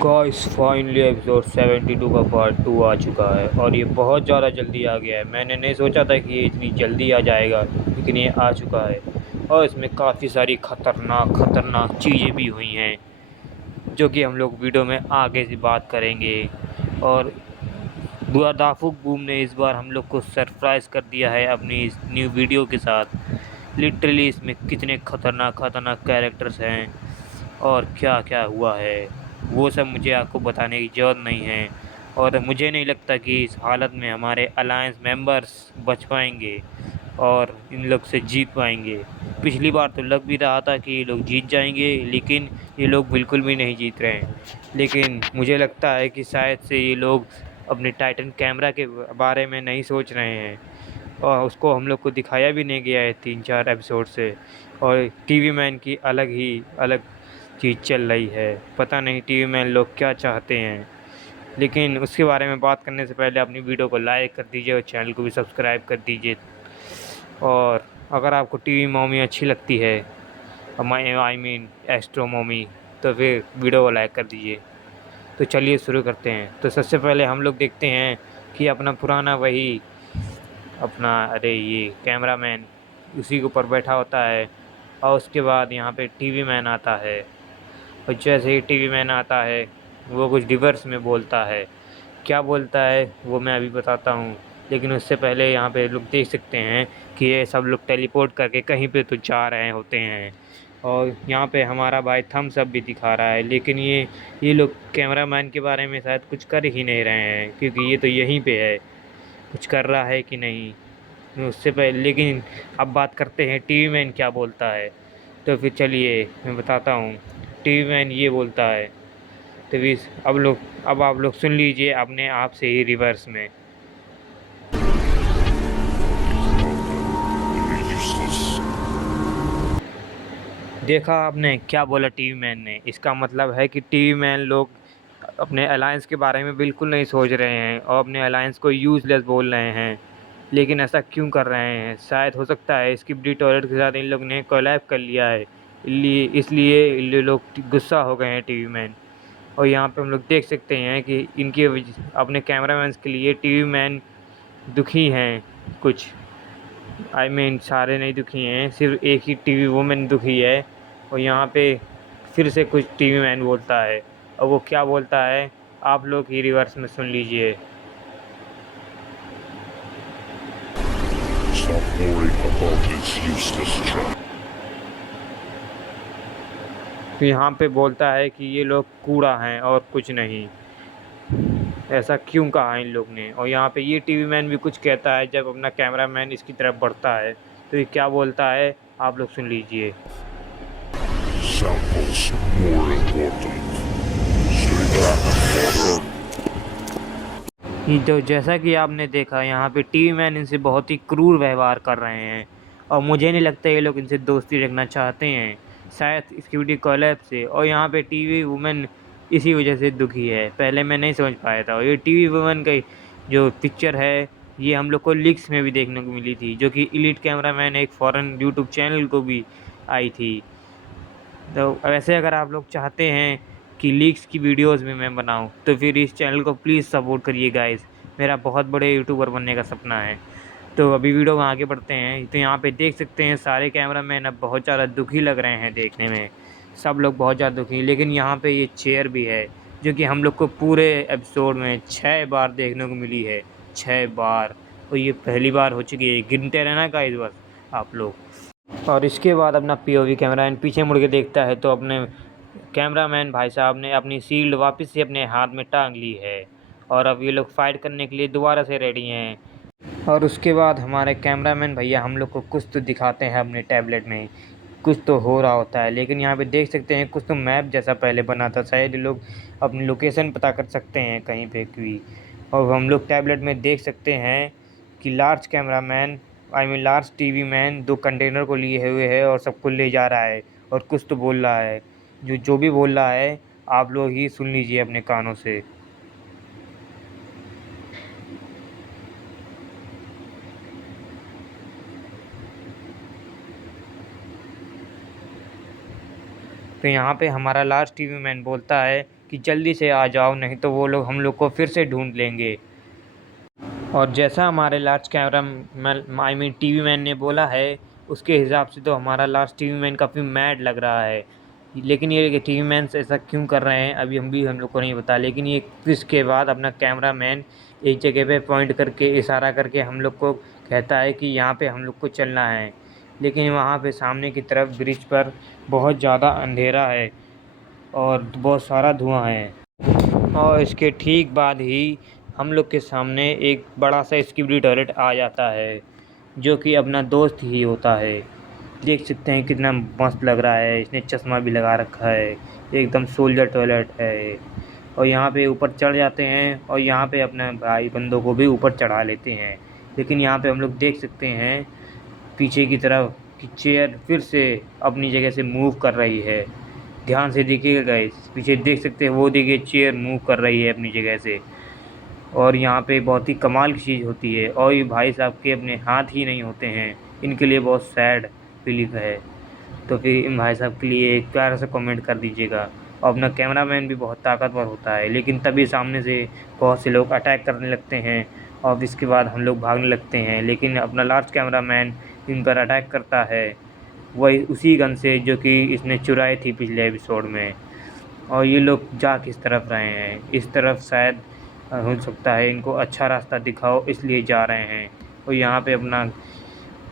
Guys finally episode 72 का part 2 आ चुका है और ये बहुत ज़्यादा जल्दी आ गया है। मैंने नहीं सोचा था कि ये इतनी जल्दी आ जाएगा, लेकिन ये आ चुका है। और इसमें काफ़ी सारी खतरनाक खतरनाक चीज़ें भी हुई हैं जो कि हम लोग वीडियो में आगे से बात करेंगे। और दाफुक बूम ने इस बार हम लोग को सरप्राइज़ कर दिया है अपनी इस न्यू वीडियो के साथ। लिटरली इसमें कितने खतरनाक खतरनाक कैरेक्टर्स हैं और क्या क्या हुआ है वो सब मुझे आपको बताने की ज़रूरत नहीं है। और मुझे नहीं लगता कि इस हालत में हमारे अलायंस मेंबर्स बच पाएंगे और इन लोग से जीत पाएंगे। पिछली बार तो लग भी रहा था कि ये लोग जीत जाएंगे, लेकिन ये लोग बिल्कुल भी नहीं जीत रहे हैं। लेकिन मुझे लगता है कि शायद से ये लोग अपने टाइटन कैमरा के बारे में नहीं सोच रहे हैं और उसको हम लोग को दिखाया भी नहीं गया है 3-4 एपिसोड से। और टीवी मैन की अलग चीज़ चल रही है। पता नहीं टीवी मैन लोग क्या चाहते हैं। लेकिन उसके बारे में बात करने से पहले अपनी वीडियो को लाइक कर दीजिए और चैनल को भी सब्सक्राइब कर दीजिए। और अगर आपको टीवी मॉमी अच्छी लगती है, आई मीन एस्ट्रो मॉमी, तो फिर वीडियो को लाइक कर दीजिए। तो चलिए शुरू करते हैं। तो सबसे पहले हम लोग देखते हैं कि अपना पुराना वही अपना अरे ये कैमरामैन उसी के ऊपर बैठा होता है। और उसके बाद यहाँ पे टीवी मैन आता है और जैसे ही टीवी मैन आता है वो कुछ रिवर्स में बोलता है। क्या बोलता है वो मैं अभी बताता हूँ, लेकिन उससे पहले यहाँ पे लोग देख सकते हैं कि ये सब लोग टेलीपोर्ट करके कहीं पे तो जा रहे होते हैं। और यहाँ पे हमारा भाई थम्स अप भी दिखा रहा है, लेकिन ये लोग कैमरामैन के बारे में शायद कुछ कर ही नहीं रहे हैं, क्योंकि ये तो यहीं पे है। कुछ कर रहा है कि नहीं उससे पहले, लेकिन अब बात करते हैं टीवी मैन क्या बोलता है। तो फिर चलिए मैं बताता हूँ। टीवी मैन ये बोलता है, तो भी अब आप लोग सुन लीजिए अपने आप से ही रिवर्स में। देखा आपने क्या बोला टीवी मैन ने? इसका मतलब है कि टीवी मैन लोग अपने अलायंस के बारे में बिल्कुल नहीं सोच रहे हैं और अपने अलायंस को यूज़लेस बोल रहे हैं। लेकिन ऐसा क्यों कर रहे हैं? शायद हो सकता है स्किप टॉयलेट के साथ इन लोग ने कोलैब कर लिया है, इसलिए ये लोग गुस्सा हो गए हैं टीवी मैन। और यहाँ पे हम लोग देख सकते हैं कि अपने कैमरामैन के लिए टीवी मैन दुखी हैं कुछ। सारे नहीं दुखी हैं, सिर्फ एक ही टीवी वुमेन दुखी है। और यहाँ पे फिर से कुछ टीवी मैन बोलता है, और वो क्या बोलता है आप लोग ही रिवर्स में सुन लीजिए। Stop worrying about this useless trap. तो यहाँ पे बोलता है कि ये लोग कूड़ा हैं और कुछ नहीं। ऐसा क्यों कहा इन लोग ने? और यहाँ पे ये टीवी मैन भी कुछ कहता है जब अपना कैमरामैन इसकी तरफ बढ़ता है। तो ये क्या बोलता है आप लोग सुन लीजिए। Samples more important. Stay back, water. कि तो जैसा कि आपने देखा यहाँ पे टीवी मैन इनसे बहुत ही क्रूर व्यवहार कर रहे हैं और मुझे नहीं लगता ये लोग इनसे दोस्ती रखना चाहते हैं, शायद स्क्विडी कोलैब से। और यहाँ पे टीवी वुमेन इसी वजह से दुखी है। पहले मैं नहीं समझ पाया था। और ये टीवी वुमेन की जो पिक्चर है ये हम लोग को लीक्स में भी देखने को मिली थी, जो कि एलीट कैमरामैन एक फॉरेन यूट्यूब चैनल को भी आई थी। तो वैसे अगर आप लोग चाहते हैं कि लीक्स की वीडियोस भी मैं बनाऊं, तो फिर इस चैनल को प्लीज़ सपोर्ट करिए गाइस। मेरा बहुत बड़े यूट्यूबर बनने का सपना है। तो अभी वीडियो में आगे बढ़ते हैं। तो यहाँ पे देख सकते हैं सारे कैमरामैन अब बहुत ज़्यादा दुखी लग रहे हैं देखने में। सब लोग बहुत ज़्यादा दुखी। लेकिन यहाँ पे ये चेयर भी है जो कि हम लोग को पूरे एपिसोड में 6 बार देखने को मिली है। 6 बार। और ये पहली बार हो चुकी है, गिनते रहना गाइस बस आप लोग। और इसके बाद अपना पीओवी कैमरामैन पीछे मुड़ के देखता है तो अपने कैमरामैन भाई साहब ने अपनी शील्ड वापस से अपने हाथ में टांग ली है। और अब ये लोग फाइट करने के लिए दोबारा से रेडी हैं। और उसके बाद हमारे कैमरामैन भैया हम लोग को कुछ तो दिखाते हैं अपने टैबलेट में। कुछ तो हो रहा होता है, लेकिन यहाँ पे देख सकते हैं कुछ तो मैप जैसा पहले बना था। शायद ये लोग अपनी लोकेशन पता कर सकते हैं कहीं पे भी। और हम लोग टैबलेट में देख सकते हैं कि लार्ज टीवी मैन 2 कंटेनर को लिए हुए है और सबको ले जा रहा है और कुछ तो बोल रहा है। जो जो भी बोल रहा है आप लोग ही सुन लीजिए अपने कानों से। तो यहाँ पे हमारा लास्ट टीवी मैन बोलता है कि जल्दी से आ जाओ, नहीं तो वो लोग हम लोग को फिर से ढूंढ लेंगे। और जैसा हमारे last camera man TV man ने बोला है, उसके हिसाब से तो हमारा लास्ट टीवी मैन काफ़ी मैड लग रहा है। लेकिन ये टीवी मैन ऐसा क्यों कर रहे हैं अभी हम लोग को नहीं पता। लेकिन ये क्विज के बाद अपना कैमरा मैन एक जगह पे पॉइंट करके इशारा करके हम लोग को कहता है कि यहाँ पे हम लोग को चलना है। लेकिन वहाँ पे सामने की तरफ ब्रिज पर बहुत ज़्यादा अंधेरा है और बहुत सारा धुआं है। और इसके ठीक बाद ही हम लोग के सामने एक बड़ा सा स्किबिडी टॉयलेट आ जाता है, जो कि अपना दोस्त ही होता है। देख सकते हैं कितना मस्त लग रहा है, इसने चश्मा भी लगा रखा है, एकदम सोल्जर टॉयलेट है। और यहाँ पे ऊपर चढ़ जाते हैं और यहाँ पे अपने भाई बंदों को भी ऊपर चढ़ा लेते हैं। लेकिन यहाँ पे हम लोग देख सकते हैं पीछे की तरफ कि चेयर फिर से अपनी जगह से मूव कर रही है। ध्यान से देखिएगा गाइस, पीछे देख सकते हैं, वो देखिए चेयर मूव कर रही है अपनी जगह से। और यहाँ पे बहुत ही कमाल की चीज़ होती है। और ये भाई साहब के अपने हाथ ही नहीं होते हैं, इनके लिए बहुत सैड फीलिंग है। तो फिर इन भाई साहब के लिए एक प्यारा सा कमेंट कर दीजिएगा। और अपना कैमरामैन भी बहुत ताकतवर होता है, लेकिन तभी सामने से बहुत से लोग अटैक करने लगते हैं और इसके बाद हम लोग भागने लगते हैं। लेकिन अपना लास्ट कैमरामैन इन पर अटैक करता है, वही उसी गन से जो कि इसने चुराई थी पिछले एपिसोड में। और ये लोग जा किस तरफ रहे हैं, इस तरफ शायद हो सकता है इनको अच्छा रास्ता दिखाओ इसलिए जा रहे हैं। और यहाँ पे अपना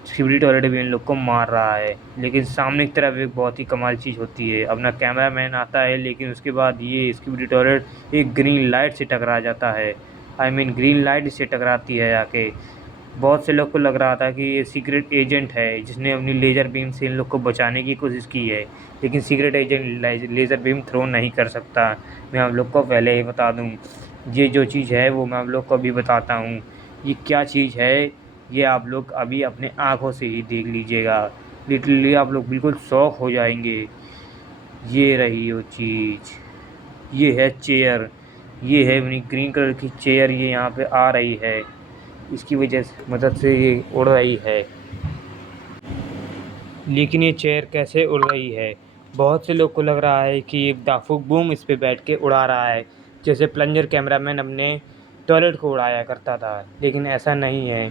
स्किबिडी टॉयलेट भी इन लोग को मार रहा है। लेकिन सामने की तरफ एक बहुत ही कमाल चीज़ होती है, अपना कैमरामैन आता है, लेकिन उसके बाद ये स्किबिडी टॉयलेट एक ग्रीन लाइट से टकरा जाता है। ग्रीन लाइट से टकराती है आके। बहुत से लोग को लग रहा था कि ये सीक्रेट एजेंट है जिसने अपनी लेज़र बीम से इन लोग को बचाने की कोशिश की है। लेकिन secret agent laser beam throw नहीं कर सकता, मैं आप लोग को पहले ही बता दूं। ये जो चीज़ है वो मैं आप लोग को अभी बताता हूँ। ये क्या चीज़ है ये आप लोग अभी अपने आँखों से ही देख लीजिएगा। लिटरली आप लोग बिल्कुल शॉक हो जाएंगे। ये रही वो चीज़, ये है चेयर, ये है अपनी ग्रीन कलर की चेयर, ये यहाँ पे आ रही है, इसकी वजह से मदद से ये उड़ रही है। लेकिन ये चेयर कैसे उड़ रही है, बहुत से लोग को लग रहा है कि एक दाफुक बूम इस पे बैठ के उड़ा रहा है, जैसे प्लंजर कैमरामैन अपने टॉयलेट को उड़ाया करता था। लेकिन ऐसा नहीं है।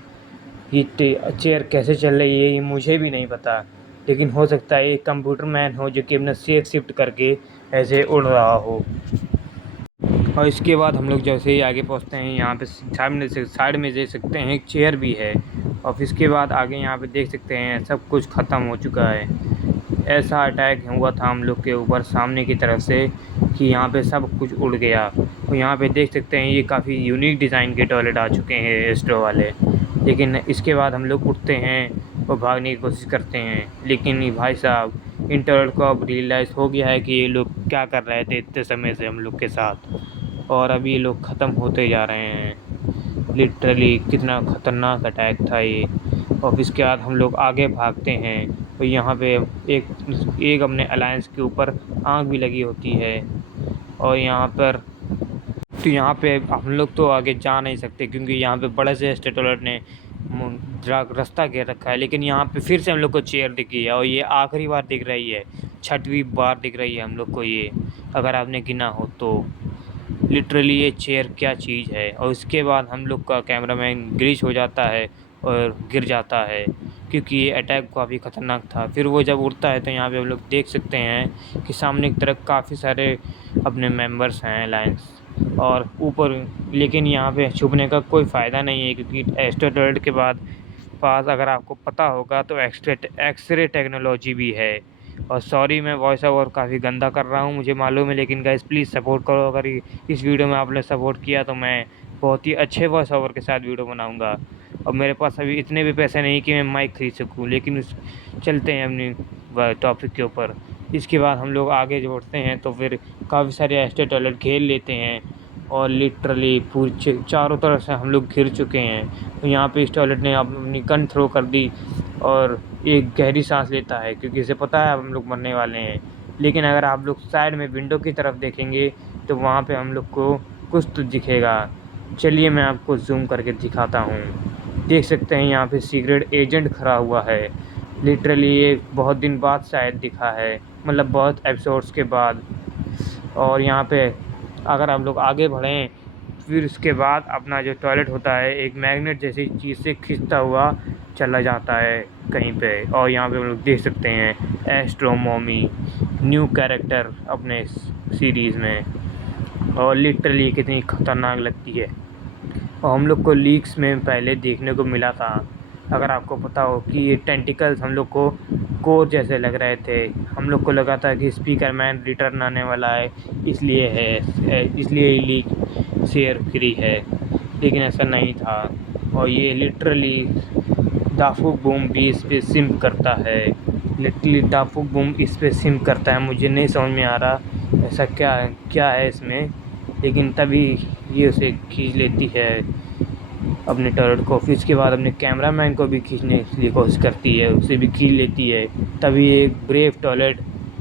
ये चेयर कैसे चल रही है ये मुझे भी नहीं पता, लेकिन हो सकता है एक कंप्यूटर मैन हो जो कि अपना शेप शिफ्ट करके ऐसे उड़ रहा हो। और इसके बाद हम लोग जैसे ही आगे पहुंचते हैं, यहाँ पे साइड में देख सकते हैं एक चेयर भी है। और इसके बाद आगे यहाँ पे देख सकते हैं सब कुछ ख़त्म हो चुका है। ऐसा अटैक हुआ था हम लोग के ऊपर सामने की तरफ से कि यहाँ पे सब कुछ उड़ गया। और यहाँ पे देख सकते हैं ये काफ़ी यूनिक डिज़ाइन के टॉयलेट आ चुके हैं एस्ट्रो वाले। लेकिन इसके बाद हम लोग उठते हैं और भागने की कोशिश करते हैं। लेकिन ये भाई साहब इन टॉयलेट को अब रियलाइज़ हो गया है कि ये लोग क्या कर रहे थे इतने समय से हम लोग के साथ, और अभी ये लोग ख़त्म होते जा रहे हैं। लिटरली कितना ख़तरनाक अटैक था ये। और इसके बाद हम लोग आगे भागते हैं और यहाँ पे एक अपने अलायंस के ऊपर आग भी लगी होती है। और यहाँ पर तो यहाँ पे हम लोग तो आगे जा नहीं सकते क्योंकि यहाँ पे बड़े से स्टेट अलर्ट ने रास्ता घेर रखा है। लेकिन यहाँ पे फिर से हम लोग को चेयर दिखी है और ये आखिरी बार दिख रही है, 6वीं बार दिख रही है हम लोग को ये, अगर आपने गिना हो तो। लिटरली ये चेयर क्या चीज़ है। और उसके बाद हम लोग का कैमरामैन ग्लिच हो जाता है और गिर जाता है क्योंकि ये अटैक काफ़ी ख़तरनाक था। फिर वो जब उड़ता है तो यहाँ पे हम लोग देख सकते हैं कि सामने की तरफ काफ़ी सारे अपने मेंबर्स हैं अलायंस और ऊपर। लेकिन यहाँ पे छुपने का कोई फ़ायदा नहीं है क्योंकि एस्ट्रो टॉयलेट के बाद पास अगर आपको पता होगा तो एक्सरे टेक्नोलॉजी भी है। और सॉरी मैं वॉइस ओवर काफ़ी गंदा कर रहा हूँ मुझे मालूम है, लेकिन गाइस प्लीज़ सपोर्ट करो। अगर इस वीडियो में आपने सपोर्ट किया तो मैं बहुत ही अच्छे वॉइस ओवर के साथ वीडियो बनाऊँगा। और मेरे पास अभी इतने भी पैसे नहीं कि मैं माइक खरीद सकूँ, लेकिन चलते हैं अपनी टॉपिक के ऊपर। इसके बाद हम लोग आगे बढ़ते हैं तो फिर काफ़ी सारे एस्ट्रो टॉयलेट घेर लेते हैं और लिटरली पूरे चारों तरफ से हम लोग घिर चुके हैं। तो यहाँ पे इस टॉयलेट ने अपनी गन थ्रो कर दी और एक गहरी सांस लेता है क्योंकि इसे पता है अब हम लोग मरने वाले हैं। लेकिन अगर आप लोग साइड में विंडो की तरफ देखेंगे तो वहाँ पे हम लोग को कुछ तो दिखेगा। चलिए मैं आपको जूम करके दिखाता हूँ। देख सकते हैं यहाँ पे सीक्रेट एजेंट खड़ा हुआ है। लिटरली ये बहुत दिन बाद शायद दिखा है, मतलब बहुत एपिसोड्स के बाद। और यहाँ पे अगर हम लोग आगे बढ़ें, फिर उसके बाद अपना जो टॉयलेट होता है एक मैग्नेट जैसी चीज़ से खींचता हुआ चला जाता है कहीं पे। और यहाँ पे हम लोग देख सकते हैं एस्ट्रो मॉमी न्यू कैरेक्टर अपने सीरीज़ में, और लिटरली कितनी ख़तरनाक लगती है। और हम लोग को लीक्स में पहले देखने को मिला था, अगर आपको पता हो, कि ये टेंटिकल्स हम लोग को कोर जैसे लग रहे थे। हम लोग को लगा था कि स्पीकर मैन रिटर्न आने वाला है, इसलिए ये लीक शेयर करी है, लेकिन ऐसा नहीं था। और ये लिटरली दाफुक बूम भी इस पे सिम्प करता है, लिटरली दाफुक बूम इस पे सिम्प करता है। मुझे नहीं समझ में आ रहा ऐसा क्या है इसमें, लेकिन तभी ये उसे खींच लेती है अपने टॉयलेट को। फिर इसके बाद अपने कैमरामैन को भी खींचने के लिए कोशिश करती है, उसे भी खींच लेती है। तभी एक ब्रेव टॉयलेट,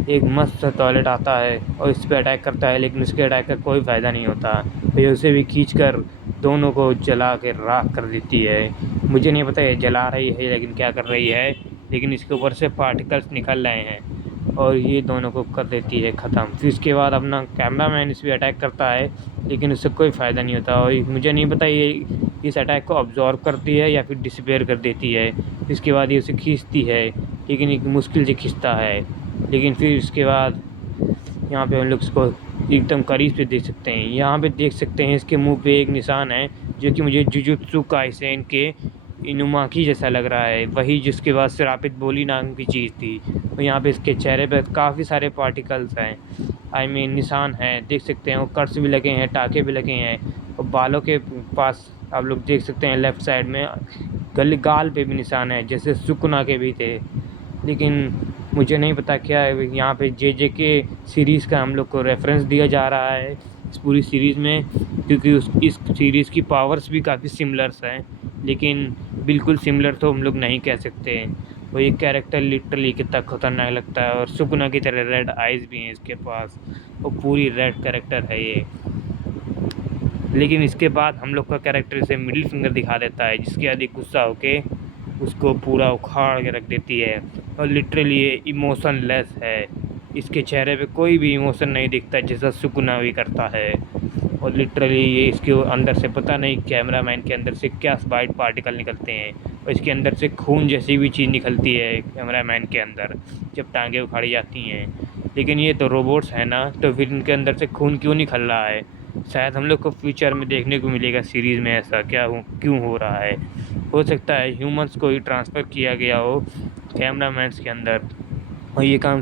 एक मस्त टॉयलेट आता है और इस पर अटैक करता है, लेकिन उसके अटैक का कोई फ़ायदा नहीं होता। फिर उसे भी खींचकर दोनों को जला के राख कर देती है। मुझे नहीं पता ये जला रही है लेकिन क्या कर रही है, लेकिन इसके ऊपर से पार्टिकल्स निकल रहे हैं और ये दोनों को कर देती है ख़त्म। फिर इसके बाद अपना कैमरामैन इस पर अटैक करता है, लेकिन उससे कोई फ़ायदा नहीं होता। और मुझे नहीं पता ये इस अटैक को अब्जॉर्व करती है या फिर डिसअपीयर कर देती है। इसके बाद ये उसे खींचती है, लेकिन एक मुश्किल से खींचता है। लेकिन फिर इसके बाद यहाँ पे हम लोग इसको एकदम करीब से देख सकते हैं। यहाँ पे देख सकते हैं इसके मुंह पे एक निशान है, जो कि मुझे जुजुत्सु काइसेन के इनुमाकी जैसा लग रहा है, वही जिसके बाद श्रापित बोली नाम की चीज़ थी। और यहाँ पे इसके चेहरे पे काफ़ी सारे पार्टिकल्स हैं, आई मीन निशान हैं, देख सकते हैं। वो कर्स भी लगे हैं, टाके भी लगे हैं। और बालों के पास आप लोग देख सकते हैं लेफ़्ट साइड में गाल पे भी निशान है, जैसे सुकुना के भी थे। लेकिन मुझे नहीं पता क्या है यहाँ पे जे के सीरीज़ का हम लोग को रेफरेंस दिया जा रहा है इस पूरी सीरीज़ में, क्योंकि इस सीरीज़ की पावर्स भी काफ़ी सिमिलर्स हैं, लेकिन बिल्कुल सिमिलर तो हम लोग नहीं कह सकते। वो ये कैरेक्टर लिटरली कितना खतरनाक लगता है, और सुकुना की तरह रेड आइज़ भी हैं इसके पास, वो पूरी रेड कैरेक्टर है ये। लेकिन इसके बाद हम लोग का कैरेक्टर इसे मिडिल फिंगर दिखा देता है, जिसके अधिक गुस्सा होके उसको पूरा उखाड़ के रख देती है। और लिटरली ये इमोशनलेस है, इसके चेहरे पे कोई भी इमोशन नहीं दिखता जैसा सुकुना भी करता है। और लिटरली ये इसके अंदर से पता नहीं कैमरामैन के अंदर से क्या वाइट पार्टिकल निकलते हैं, और इसके अंदर से खून जैसी भी चीज़ निकलती है कैमरामैन के अंदर जब टांगें उखाड़ी जाती हैं। लेकिन ये तो रोबोट्स हैं ना, तो फिर इनके अंदर से खून क्यों निकल रहा है? शायद हम लोग को फ्यूचर में देखने को मिलेगा सीरीज़ में ऐसा क्यों हो रहा है। हो सकता है ह्यूमंस को ही ट्रांसफ़र किया गया हो कैमरामैन्स के अंदर, और ये काम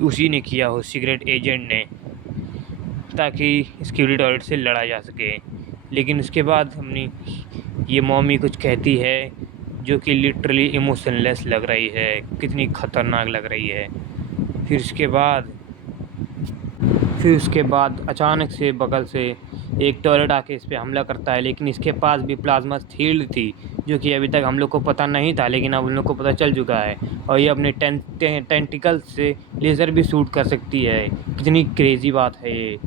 उसी ने किया हो, सीक्रेट एजेंट ने, ताकि सिक्योरिटी टॉयलेट से लड़ा जा सके। लेकिन उसके बाद हमने ये मॉमी कुछ कहती है जो कि लिटरली इमोशनलेस लग रही है, कितनी ख़तरनाक लग रही है। फिर उसके बाद अचानक से बगल से एक टॉयलेट आके इस पे हमला करता है, लेकिन इसके पास भी प्लाज्मा शील्ड थी, जो कि अभी तक हम लोग को पता नहीं था, लेकिन अब हम लोग को पता चल चुका है। और ये अपने टेंटिकल से लेज़र भी शूट कर सकती है। कितनी क्रेज़ी बात है ये,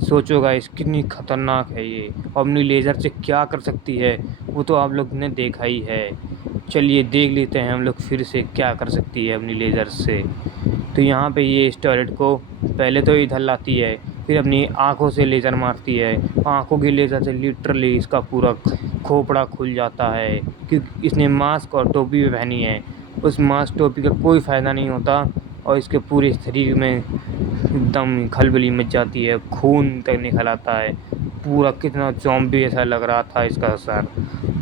सोचो गाइस, कितनी ख़तरनाक है ये। और अपनी लेज़र से क्या कर सकती है वो तो आप लोग ने देखा ही है। चलिए देख लेते हैं हम लोग फिर से क्या कर सकती है अपनी लेज़र से। तो यहाँ पे ये इस टॉयलेट को पहले तो इधर लाती है, फिर अपनी आँखों से लेज़र मारती है। आँखों की लेज़र से लिटरली इसका पूरा खोपड़ा खुल जाता है, क्योंकि इसने मास्क और टोपी भी पहनी है। उस मास्क टोपी का कोई फ़ायदा नहीं होता, और इसके पूरे शरीर में एकदम खलबली मच जाती है, खून तक निकल आता है पूरा। कितना ज़ॉम्बी ऐसा लग रहा था इसका सर।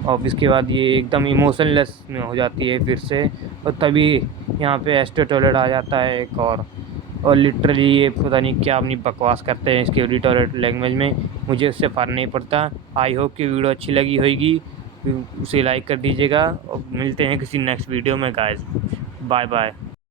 और इसके बाद ये एकदम इमोशनलेस में हो जाती है फिर से, और तभी यहाँ पे एस्ट्रो टॉयलेट आ जाता है एक और लिटरली ये पता नहीं क्या अपनी बकवास करते हैं इसके टॉयलेट लैंग्वेज में, मुझे उससे फ़र्क नहीं पड़ता। आई होप कि वीडियो अच्छी लगी होगी, उसे लाइक कर दीजिएगा, और मिलते हैं किसी नेक्स्ट वीडियो में गाइस। Bye bye.